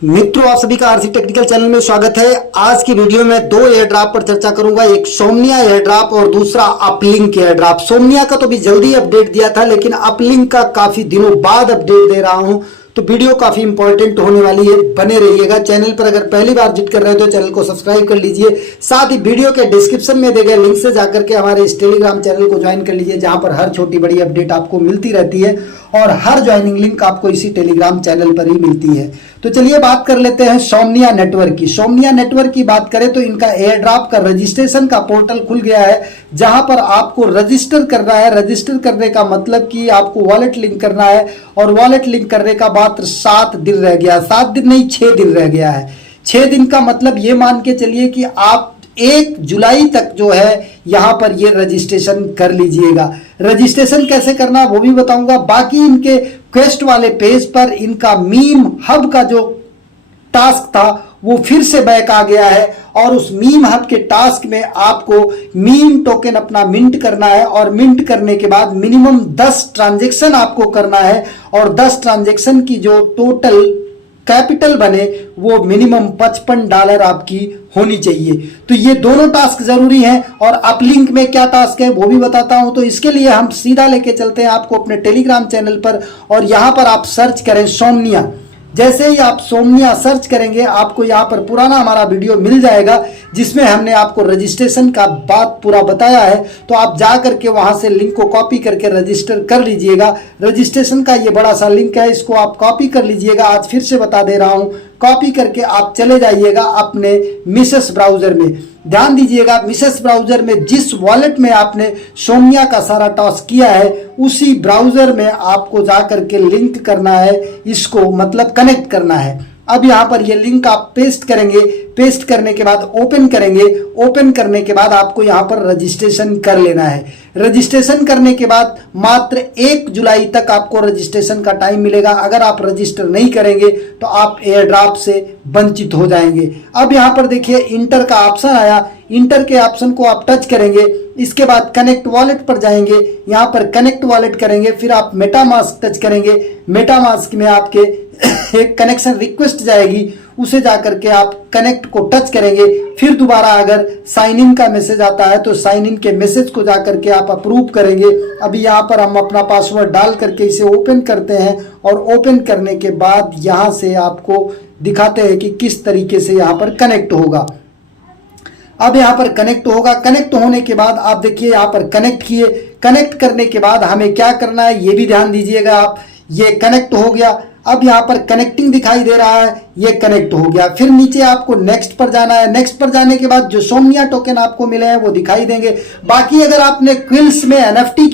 मित्रों, आप सभी का आरसी टेक्निकल चैनल में स्वागत है। आज की वीडियो में दो एयर ड्रॉप पर चर्चा करूंगा, एक सोमनिया एयर ड्रॉप और दूसरा अपलिंक एयर ड्रॉप। सोमनिया का तो भी जल्दी अपडेट दिया था, लेकिन अपलिंक का काफी दिनों बाद अपडेट दे रहा हूं, तो वीडियो काफी इंपॉर्टेंट होने वाली है। बने रहिएगा। चैनल पर अगर पहली बार विजिट कर रहे हो तो चैनल को सब्सक्राइब कर लीजिए। साथ ही वीडियो के डिस्क्रिप्शन में दिए गए लिंक से जाकर के हमारे इस टेलीग्राम चैनल को ज्वाइन कर लीजिए, जहां पर हर छोटी बड़ी अपडेट आपको मिलती रहती है और हर ज्वाइनिंग लिंक आपको इसी टेलीग्राम चैनल पर ही मिलती है। तो चलिए बात कर लेते हैं सोमनिया नेटवर्क की। सोमनिया नेटवर्क की बात करें तो इनका एयर ड्रॉप का रजिस्ट्रेशन का पोर्टल खुल गया है, जहां पर आपको रजिस्टर करना है। रजिस्टर करने का मतलब कि आपको वॉलेट लिंक करना है, और वॉलेट लिंक करने का मात्र 7 दिन रह गया। 7 दिन नहीं, 6 दिन रह गया है। 6 दिन का मतलब ये मान के चलिए कि आप 1 जुलाई तक जो है यहां पर ये रजिस्ट्रेशन कर लीजिएगा। रजिस्ट्रेशन कैसे करना वो भी बताऊंगा। बाकी इनके क्वेस्ट वाले पेज पर इनका मीम हब का जो टास्क था वो फिर से बैक आ गया है, और उस मीम हब के टास्क में आपको मीम टोकन अपना मिंट करना है, और मिंट करने के बाद मिनिमम 10 ट्रांजेक्शन आपको करना है, और 10 ट्रांजेक्शन की जो टोटल कैपिटल बने वो मिनिमम $55 आपकी होनी चाहिए। तो ये दोनों टास्क जरूरी हैं। और अपलिंक में क्या टास्क है वो भी बताता हूं। तो इसके लिए हम सीधा लेके चलते हैं आपको अपने टेलीग्राम चैनल पर, और यहां पर आप सर्च करें सोमनिया। जैसे ही आप सोमनिया सर्च करेंगे आपको यहाँ पर पुराना हमारा वीडियो मिल जाएगा, जिसमें हमने आपको रजिस्ट्रेशन का बात पूरा बताया है। तो आप जा करके वहां से लिंक को कॉपी करके रजिस्टर कर लीजिएगा। रजिस्ट्रेशन का ये बड़ा सा लिंक है, इसको आप कॉपी कर लीजिएगा। आज फिर से बता दे रहा हूं, कॉपी करके आप चले जाइएगा अपने मिसेस ब्राउजर में। ध्यान दीजिएगा, मिसेस ब्राउजर में जिस वॉलेट में आपने सोमनिया का सारा टास्क किया है उसी ब्राउजर में आपको जाकर के लिंक करना है, इसको मतलब कनेक्ट करना है। अब यहाँ पर ये लिंक आप पेस्ट करेंगे। पेस्ट करने के बाद ओपन करेंगे। ओपन करने के बाद आपको यहाँ पर रजिस्ट्रेशन कर लेना है। रजिस्ट्रेशन करने के बाद मात्र 1 जुलाई तक आपको रजिस्ट्रेशन का टाइम मिलेगा। अगर आप रजिस्टर नहीं करेंगे तो आप एयर ड्रॉप से वंचित हो जाएंगे। अब यहाँ पर देखिए इंटर का ऑप्शन आया। इंटर के ऑप्शन को आप टच करेंगे। इसके बाद कनेक्ट वॉलेट पर जाएंगे। यहाँ पर कनेक्ट वॉलेट करेंगे, फिर आप मेटामास्क टच करेंगे। मेटामास्क में आपके एक कनेक्शन रिक्वेस्ट जाएगी, उसे जाकर के आप कनेक्ट को टच करेंगे। फिर दोबारा अगर साइन इन का मैसेज आता है तो साइन इन के मैसेज को जाकर के आप अप्रूव करेंगे। अभी यहाँ पर हम अपना पासवर्ड डाल करके इसे ओपन करते हैं, और ओपन करने के बाद यहाँ से आपको दिखाते हैं कि किस तरीके से यहाँ पर कनेक्ट होगा। अब यहाँ पर कनेक्ट होगा। कनेक्ट होने के बाद आप देखिए यहाँ पर कनेक्ट किए। कनेक्ट करने के बाद हमें क्या करना है ये भी ध्यान दीजिएगा आप। ये कनेक्ट हो गया। अब यहाँ पर कनेक्टिंग दिखाई दे रहा है, ये कनेक्ट हो गया। फिर नीचे आपको नेक्स्ट पर जाना है। नेक्स्ट पर जाने के बाद जो सोमनिया टोकन आपको मिले हैं वो दिखाई देंगे। बाकी अगर आपने क्विल्स में एनएफटी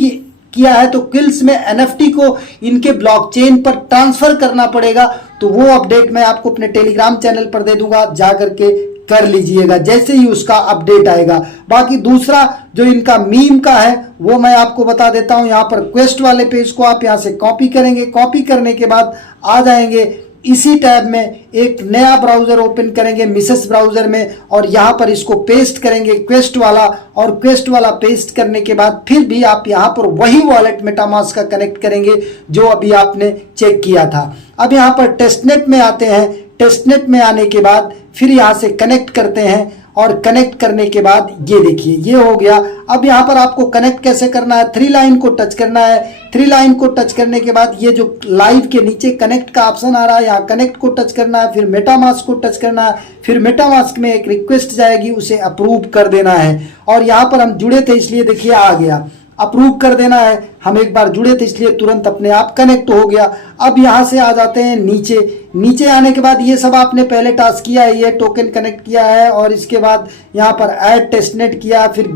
किया है तो क्विल्स में एनएफटी को इनके ब्लॉकचेन पर ट्रांसफर करना पड़ेगा। तो वो अपडेट मैं आपको अपने टेलीग्राम चैनल पर दे दूंगा, जा करके कर लीजिएगा जैसे ही उसका अपडेट आएगा। बाकी दूसरा जो इनका मीम का है वो मैं आपको बता देता हूं। यहाँ पर क्वेस्ट वाले पेज को आप यहाँ से कॉपी करेंगे। कॉपी करने के बाद आ जाएंगे इसी टैब में, एक नया ब्राउजर ओपन करेंगे मिसेस ब्राउजर में, और यहाँ पर इसको पेस्ट करेंगे क्वेस्ट वाला। और क्वेस्ट वाला पेस्ट करने के बाद फिर भी आप यहाँ पर वही वॉलेट मेटामास्क का कनेक्ट करेंगे जो अभी आपने चेक किया था। अब यहाँ पर टेस्टनेट में आते हैं। टेस्टनेट में आने के बाद फिर यहाँ से कनेक्ट करते हैं, और कनेक्ट करने के बाद ये देखिए ये हो गया। अब यहाँ पर आपको कनेक्ट कैसे करना है, 3 लाइन को टच करना है। 3 लाइन को टच करने के बाद ये जो लाइव के नीचे कनेक्ट का ऑप्शन आ रहा है, यहाँ कनेक्ट को टच करना है। फिर मेटामास्क को टच करना है। फिर मेटामास्क में एक रिक्वेस्ट जाएगी, उसे अप्रूव कर देना है। और यहाँ पर हम जुड़े थे इसलिए देखिए आ गया, अप्रूव कर देना है। हम एक बार जुड़े थे इसलिए तुरंत अपने आप कनेक्ट हो गया। अब यहाँ से आ जाते हैं नीचे। नीचे आने के बाद ये सब आपने पहले टास्क किया है, ये टोकन कनेक्ट किया है, और इसके बाद यहाँ पर ऐड टेस्टनेट किया। फिर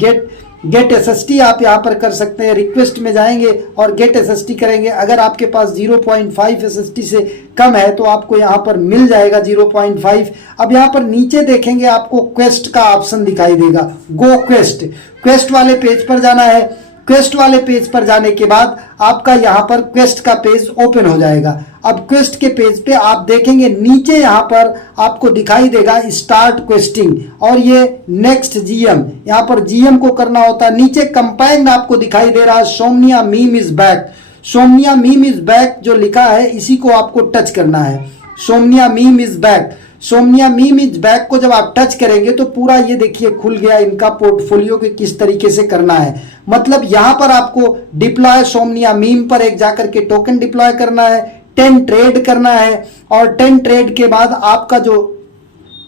गेट एसएसटी आप यहाँ पर कर सकते हैं। रिक्वेस्ट में जाएंगे और गेट एसएसटी करेंगे। अगर आपके पास 0.5 एसएसटी से कम है तो आपको यहाँ पर मिल जाएगा 0.5। अब यहाँ पर नीचे देखेंगे आपको क्वेस्ट का ऑप्शन दिखाई देगा, गो क्वेस्ट। क्वेस्ट वाले पेज पर जाना है। क्वेस्ट वाले पेज पर जाने के बाद आपका यहाँ पर क्वेस्ट का पेज ओपन हो जाएगा। अब क्वेस्ट के पेज पे आप देखेंगे नीचे यहाँ पर आपको दिखाई देगा स्टार्ट क्वेस्टिंग, और ये नेक्स्ट जीएम, यहाँ पर जीएम को करना होता है। नीचे कंपाइंड आपको दिखाई दे रहा है Somnia meme is back. Somnia meme is back जो लिखा है इसी को आपको टच करना है। Somnia meme is back. Somnia meme is back को जब आप टच करेंगे तो पूरा ये देखिए खुल गया इनका पोर्टफोलियो के किस तरीके से करना है। मतलब यहां पर आपको डिप्लॉय सोमनिया मीम पर एक जाकर के टोकन डिप्लॉय करना है, 10 ट्रेड करना है और 10 ट्रेड के बाद आपका जो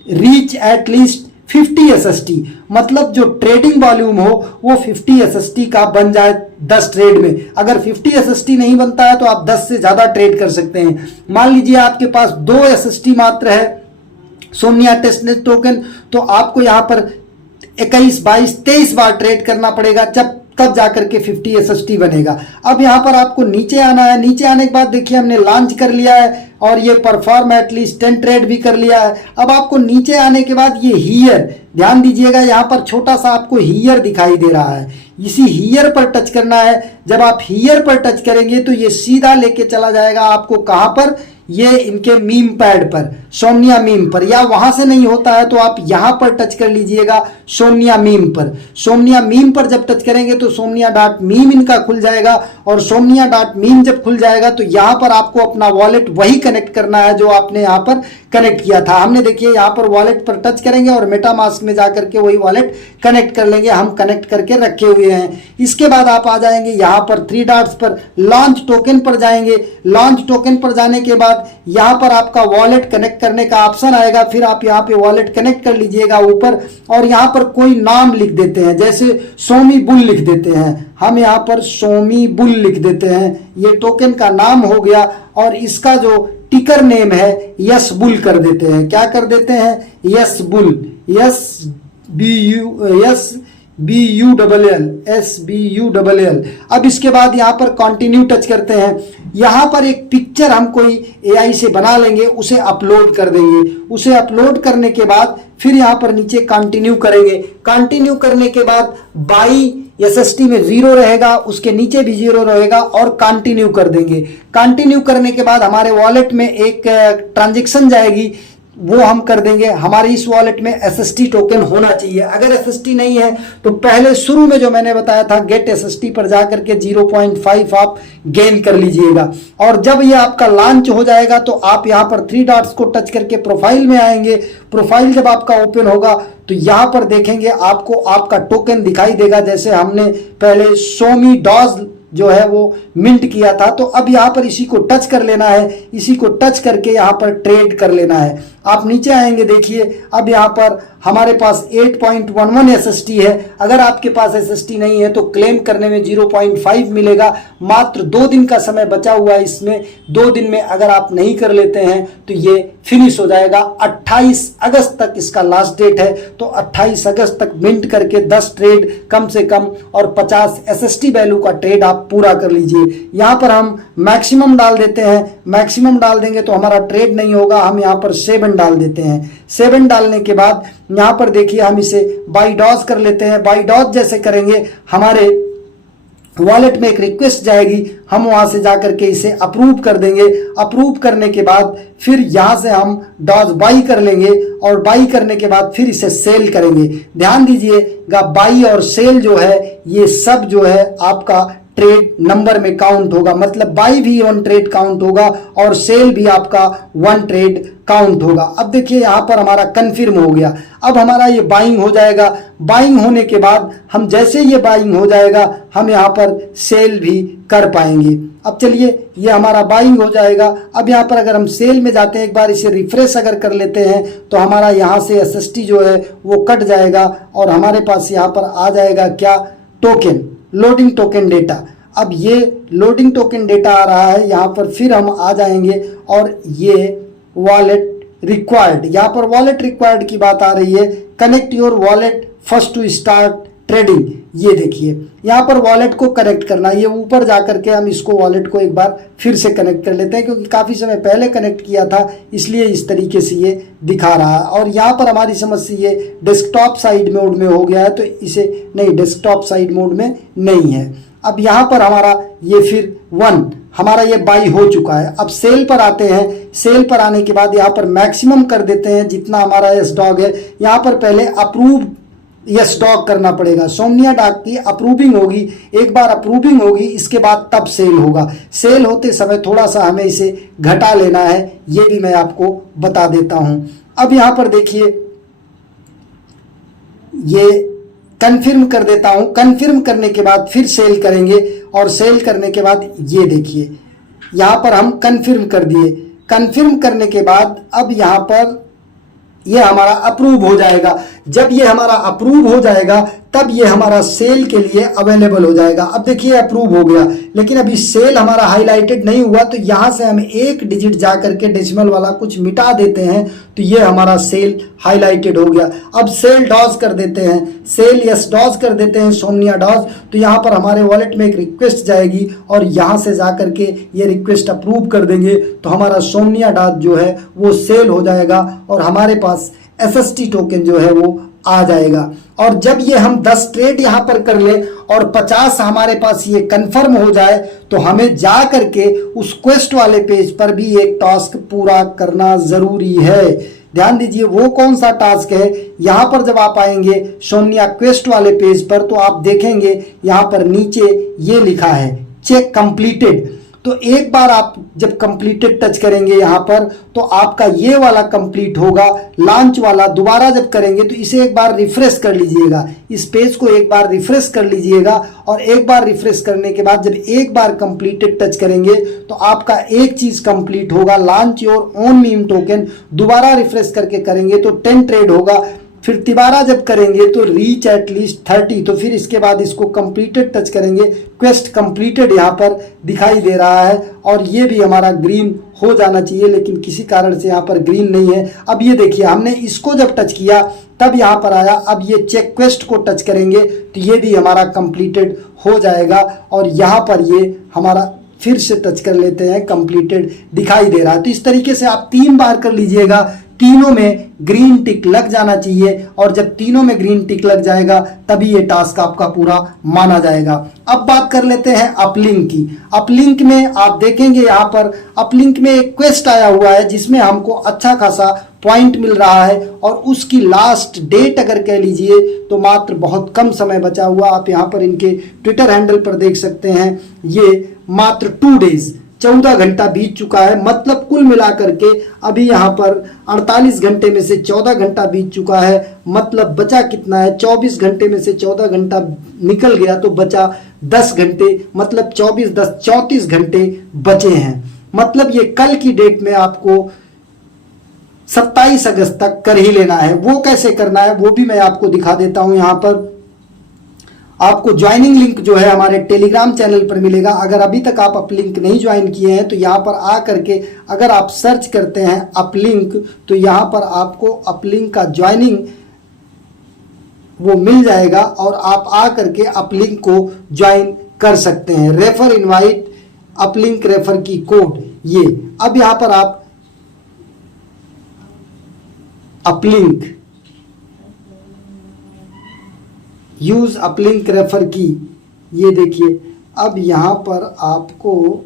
रीच एटलीस्ट 50 SST, मतलब जो ट्रेडिंग वॉल्यूम हो वो 50 SST का बन जाए 10 ट्रेड में। अगर 50 SST नहीं बनता है तो आप 10 से ज्यादा ट्रेड कर सकते हैं। मान लीजिए आपके पास 2 SST मात्र है सोमनिया टेस्टनेट टोकन, तो आपको यहां पर 21, 22, 23 बार ट्रेड करना पड़ेगा, जब तब जाकर के 50 SST बनेगा। अब यहां पर आपको नीचे आना है। नीचे आने के बाद देखिए हमने लॉन्च कर लिया है और ये परफॉर्म एटलीस्ट 10 ट्रेड भी कर लिया है। अब आपको नीचे आने के बाद ये हीयर, ध्यान दीजिएगा यहां पर छोटा सा आपको हीयर दिखाई दे रहा है, इसी हीयर पर टच करना है। जब आप हीयर पर टच करेंगे तो ये सीधा लेके चला जाएगा आपको कहां पर, ये इनके मीम पैड पर, सोमनिया मीम पर, या वहां से नहीं होता है तो आप यहां पर टच कर लीजिएगा सोमनिया मीम पर। सोमनिया मीम पर जब टच करेंगे तो सोमनिया डॉट मीम इनका खुल जाएगा और सोमनिया डॉट मीम जब खुल जाएगा तो यहां पर आपको अपना वॉलेट वही कनेक्ट करना है जो आपने यहां पर कनेक्ट किया था। हमने देखिए यहां पर वॉलेट पर टच करेंगे और मेटामास्क में जाकर के वही वॉलेट कनेक्ट कर लेंगे, हम कनेक्ट करके रखे हुए हैं। इसके बाद आप आ जाएंगे यहां पर 3 डॉट्स पर, लॉन्च टोकन पर जाएंगे। लॉन्च टोकन पर जाने के बाद यहां पर आपका वॉलेट कनेक्ट करने का ऑप्शन आएगा, फिर आप यहां पे वॉलेट कनेक्ट कर लीजिएगा ऊपर और यहां पर कोई नाम लिख देते हैं, जैसे सोमी बुल लिख देते हैं। हम यहां पर सोमी बुल लिख देते हैं, ये टोकन का नाम हो गया और इसका जो टिकर नेम है यस बुल कर देते हैं। क्या कर देते हैं, यस बुल, SBULL। अब इसके बाद यहां पर कंटिन्यू टच करते हैं। यहां पर एक पिक्चर हम कोई AI से बना लेंगे, उसे अपलोड कर देंगे। उसे अपलोड करने के बाद फिर यहां पर नीचे कंटिन्यू करेंगे। कंटिन्यू करने के बाद बाई SST में 0 रहेगा, उसके नीचे भी 0 रहेगा और कंटिन्यू कर देंगे। कंटिन्यू करने के बाद हमारे वॉलेट में एक ट्रांजैक्शन जाएगी, वो हम कर देंगे। हमारे इस वॉलेट में SST टोकन होना चाहिए। अगर SST नहीं है तो पहले शुरू में जो मैंने बताया था गेट SST पर जाकर के 0.5 आप गेन कर लीजिएगा। और जब ये आपका लॉन्च हो जाएगा तो आप यहाँ पर 3 डॉट्स को टच करके प्रोफाइल में आएंगे। प्रोफाइल जब आपका ओपन होगा तो यहाँ पर देखेंगे आपको आपका टोकन दिखाई देगा, जैसे हमने पहले सोमी डॉज जो है वो मिंट किया था। तो अब यहाँ पर इसी को टच कर लेना है, इसी को टच करके यहाँ पर ट्रेड कर लेना है। आप नीचे आएंगे, देखिए अब यहाँ पर हमारे पास 8.11 SST है। अगर आपके पास SST नहीं है तो क्लेम करने में 0.5 मिलेगा। मात्र 2 दिन का समय बचा हुआ है इसमें। 2 दिन में अगर आप नहीं कर लेते हैं तो ये फिनिश हो जाएगा। 28 अगस्त तक इसका लास्ट डेट है, तो 28 अगस्त तक मिंट करके 10 ट्रेड कम से कम और 50 SST वैल्यू का ट्रेड आप पूरा कर लीजिए। यहाँ पर हम मैक्सिमम डाल देते हैं। मैक्सिमम डाल देंगे तो हमारा ट्रेड नहीं होगा, हम यहाँ पर 7 डाल देते हैं। 7 डालने के बाद यहाँ पर देखिए हम इसे बाई डॉज कर लेते हैं। बाई डॉज जैसे करेंगे हमारे वॉलेट में एक रिक्वेस्ट जाएगी, हम वहां से जाकर के इसे अप्रूव कर देंगे। अप्रूव करने के बाद फिर यहां से हम डॉज बाई कर लेंगे और बाई करने के बाद फिर इसे सेल करेंगे। ध्यान दीजिएगा बाई और सेल जो है ये सब जो है आपका ट्रेड नंबर में काउंट होगा, मतलब बाई भी 1 ट्रेड काउंट होगा और सेल भी आपका 1 ट्रेड काउंट होगा। अब देखिए यहां पर हमारा कन्फर्म हो गया। अब हमारा ये बाइंग हो जाएगा। बाइंग होने के बाद हम जैसे ये बाइंग हो जाएगा हम यहां पर सेल भी कर पाएंगे। अब चलिए ये हमारा बाइंग हो जाएगा। अब यहाँ पर अगर हम सेल में जाते हैं, एक बार इसे रिफ्रेश अगर कर लेते हैं तो हमारा यहाँ से SST जो है वो कट जाएगा और हमारे पास यहाँ पर आ जाएगा क्या, टोकन, लोडिंग टोकन डेटा। अब ये लोडिंग टोकन डेटा आ रहा है, यहाँ पर फिर हम आ जाएंगे और ये वॉलेट रिक्वायर्ड, यहाँ पर वॉलेट रिक्वायर्ड की बात आ रही है। Connect your wallet first to start trading. ये देखिए यहाँ पर वॉलेट को कनेक्ट करना, ये ऊपर जाकर के हम इसको वॉलेट को एक बार फिर से कनेक्ट कर लेते हैं, क्योंकि काफ़ी समय पहले कनेक्ट किया था इसलिए इस तरीके से ये दिखा रहा है। और यहाँ पर हमारी समझ से ये डेस्कटॉप साइड मोड में हो गया है, तो इसे नहीं, डेस्कटॉप साइड मोड में नहीं है। अब यहाँ पर हमारा ये फिर 1 हमारा ये बाई हो चुका है। अब सेल पर आते हैं। सेल पर आने के बाद यहाँ पर मैक्सिमम कर देते हैं जितना हमारा एस डॉग है। यहाँ पर पहले अप्रूव यस डॉग करना पड़ेगा। सोमनिया डॉग की अप्रूविंग होगी, एक बार अप्रूविंग होगी इसके बाद तब सेल होगा। सेल होते समय थोड़ा सा हमें इसे घटा लेना है, ये भी मैं आपको बता देता हूं। अब यहां पर देखिए ये कंफर्म कर देता हूं। कंफर्म करने के बाद फिर सेल करेंगे और सेल करने के बाद ये देखिए यहां पर हम कंफर्म कर दिए। कंफर्म करने के बाद अब यहां पर ये हमारा अप्रूव हो जाएगा। जब ये हमारा अप्रूव हो जाएगा तब ये हमारा सेल के लिए अवेलेबल हो जाएगा। अब देखिए अप्रूव हो गया, लेकिन अभी सेल हमारा हाईलाइटेड नहीं हुआ, तो यहां से हम एक डिजिट जा करके डेसिमल वाला कुछ मिटा देते हैं तो ये हमारा सेल हाईलाइटेड हो गया। अब सेल डॉज कर देते हैं, सेल यस डॉज कर देते हैं, सोमनिया डॉज। तो यहाँ पर हमारे वॉलेट में एक रिक्वेस्ट जाएगी और यहाँ से जा करके ये रिक्वेस्ट अप्रूव कर देंगे तो हमारा सोमनिया डॉज जो है वो सेल हो जाएगा और हमारे पास SST टोकन जो है वो आ जाएगा। और जब ये हम 10 ट्रेड यहां पर कर ले और 50 हमारे पास ये कंफर्म हो जाए तो हमें जा करके उस क्वेस्ट वाले पेज पर भी एक टास्क पूरा करना जरूरी है। ध्यान दीजिए वो कौन सा टास्क है। यहां पर जब आप आएंगे सोमनिया क्वेस्ट वाले पेज पर तो आप देखेंगे यहां पर नीचे ये लिखा है चेक कंप्लीटेड। तो एक बार आप जब कंप्लीटेड टच करेंगे यहां पर तो आपका ये वाला कंप्लीट होगा। लॉन्च वाला दोबारा जब करेंगे तो इसे एक बार रिफ्रेश कर लीजिएगा, इस पेज को एक बार रिफ्रेश कर लीजिएगा और एक बार रिफ्रेश करने के बाद जब एक बार कंप्लीटेड टच करेंगे तो आपका एक चीज कंप्लीट होगा, launch your own meme token. दोबारा रिफ्रेश करके करेंगे तो 10 ट्रेड होगा। फिर तिबारा जब करेंगे तो रीच एटलीस्ट 30। तो फिर इसके बाद इसको कंप्लीटेड टच करेंगे, क्वेस्ट कंप्लीटेड यहाँ पर दिखाई दे रहा है और ये भी हमारा ग्रीन हो जाना चाहिए, लेकिन किसी कारण से यहाँ पर ग्रीन नहीं है। अब ये देखिए हमने इसको जब टच किया तब यहाँ पर आया। अब ये चेक क्वेस्ट को टच करेंगे तो ये भी हमारा कंप्लीटेड हो जाएगा और यहाँ पर ये हमारा फिर से टच कर लेते हैं, कंप्लीटेड दिखाई दे रहा है। तो इस तरीके से आप 3 बार कर लीजिएगा, तीनों में ग्रीन टिक लग जाना चाहिए और जब तीनों में ग्रीन टिक लग जाएगा तभी ये टास्क आपका पूरा माना जाएगा। अब बात कर लेते हैं अपलिंक की। अपलिंक में आप देखेंगे यहाँ पर अपलिंक में एक क्वेस्ट आया हुआ है जिसमें हमको अच्छा खासा पॉइंट मिल रहा है और उसकी लास्ट डेट अगर कह लीजिए तो मात्र बहुत कम समय बचा हुआ। आप यहाँ पर इनके ट्विटर हैंडल पर देख सकते हैं, ये मात्र 2 डेज 14 घंटा बीत चुका है। मतलब कुल मिलाकर के अभी यहाँ पर 48 घंटे में से 14 घंटा बीत चुका है। मतलब बचा कितना है, 24 घंटे में से 14 घंटा निकल गया तो बचा 10 घंटे, मतलब 24 10 34 घंटे बचे हैं। मतलब ये कल की डेट में आपको 27 अगस्त तक कर ही लेना है। वो कैसे करना है वो भी मैं आपको दिखा देता हूं। यहाँ पर आपको ज्वाइनिंग लिंक जो है हमारे टेलीग्राम चैनल पर मिलेगा। अगर अभी तक आप अपलिंक नहीं ज्वाइन किए हैं तो यहाँ पर आ करके अगर आप सर्च करते हैं अपलिंक तो यहाँ पर आपको अपलिंक का ज्वाइनिंग वो मिल जाएगा और आप आ करके अपलिंक को ज्वाइन कर सकते हैं। रेफर इनवाइट अपलिंक रेफर की कोड ये। अब यहाँ पर आप अपलिंक यूज अपलिंक रेफर की, ये देखिए अब यहां पर आपको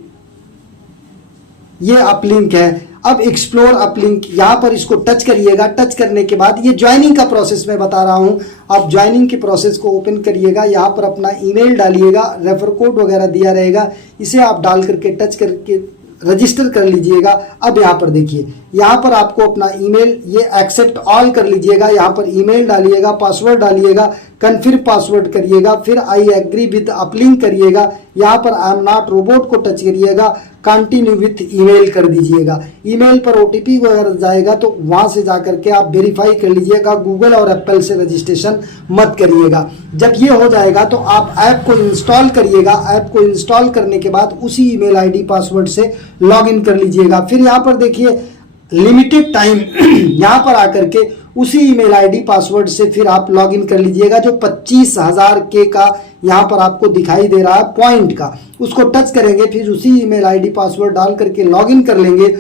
ये अपलिंक है। अब एक्सप्लोर अपलिंक यहां पर इसको टच करिएगा। टच करने के बाद ये ज्वाइनिंग का प्रोसेस मैं बता रहा हूं, आप ज्वाइनिंग के प्रोसेस को ओपन करिएगा। यहां पर अपना ईमेल डालिएगा, रेफर कोड वगैरह दिया रहेगा, इसे आप डाल करके टच करके रजिस्टर कर लीजिएगा। अब यहाँ पर देखिए यहाँ पर आपको अपना ईमेल ये एक्सेप्ट ऑल कर लीजिएगा। यहाँ पर ईमेल डालिएगा, पासवर्ड डालिएगा, कन्फर्म पासवर्ड करिएगा, फिर आई एग्री विद अपलिंक करिएगा। यहाँ पर आई एम नॉट रोबोट को टच करिएगा, कंटिन्यू विथ ईमेल कर दीजिएगा। ईमेल पर OTP वगैरह जाएगा तो वहां से जाकर के आप वेरीफाई कर लीजिएगा। गूगल और एप्पल से रजिस्ट्रेशन मत करिएगा। जब ये हो जाएगा तो आप ऐप को इंस्टॉल करिएगा। ऐप को इंस्टॉल करने के बाद उसी ईमेल ID पासवर्ड से लॉगिन कर लीजिएगा। फिर यहाँ पर देखिए लिमिटेड टाइम यहाँ पर आकर के उसी ईमेल ID पासवर्ड से फिर आप लॉगिन कर लीजिएगा। जो 25,000 के का यहाँ पर आपको दिखाई दे रहा है पॉइंट का, उसको टच करेंगे, फिर उसी ईमेल ID पासवर्ड डाल करके लॉगिन कर लेंगे।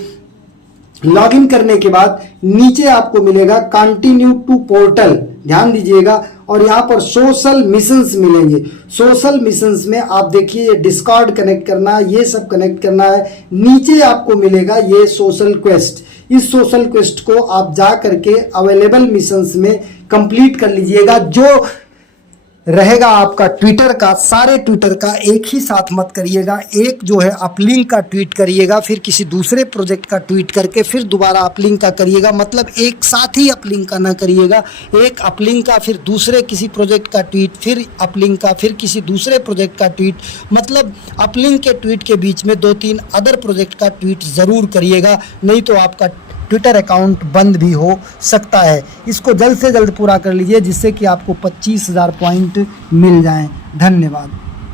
लॉगिन करने के बाद नीचे आपको मिलेगा कंटिन्यू टू पोर्टल, ध्यान दीजिएगा। और यहाँ पर सोशल मिशंस मिलेंगे। सोशल मिशंस में आप देखिए ये डिस्कॉर्ड कनेक्ट करना है, ये सब कनेक्ट करना है। नीचे आपको मिलेगा ये सोशल क्वेस्ट, इस सोशल क्वेस्ट को आप जा करके अवेलेबल मिशंस में कंप्लीट कर लीजिएगा। जो रहेगा आपका ट्विटर का, सारे ट्विटर का एक ही साथ मत करिएगा। एक जो है अपलिंक का ट्वीट करिएगा, फिर किसी दूसरे प्रोजेक्ट का ट्वीट करके फिर दोबारा अपलिंक का करिएगा। मतलब एक साथ ही अपलिंक का ना करिएगा, एक अपलिंक का फिर दूसरे किसी प्रोजेक्ट का ट्वीट, फिर अपलिंक का फिर किसी दूसरे प्रोजेक्ट का ट्वीट। मतलब अपलिंक के ट्वीट के बीच में 2-3 अदर प्रोजेक्ट का ट्वीट ज़रूर करिएगा, नहीं तो आपका ट्विटर अकाउंट बंद भी हो सकता है। इसको जल्द से जल्द पूरा कर लीजिए जिससे कि आपको 25,000 पॉइंट मिल जाएं। धन्यवाद।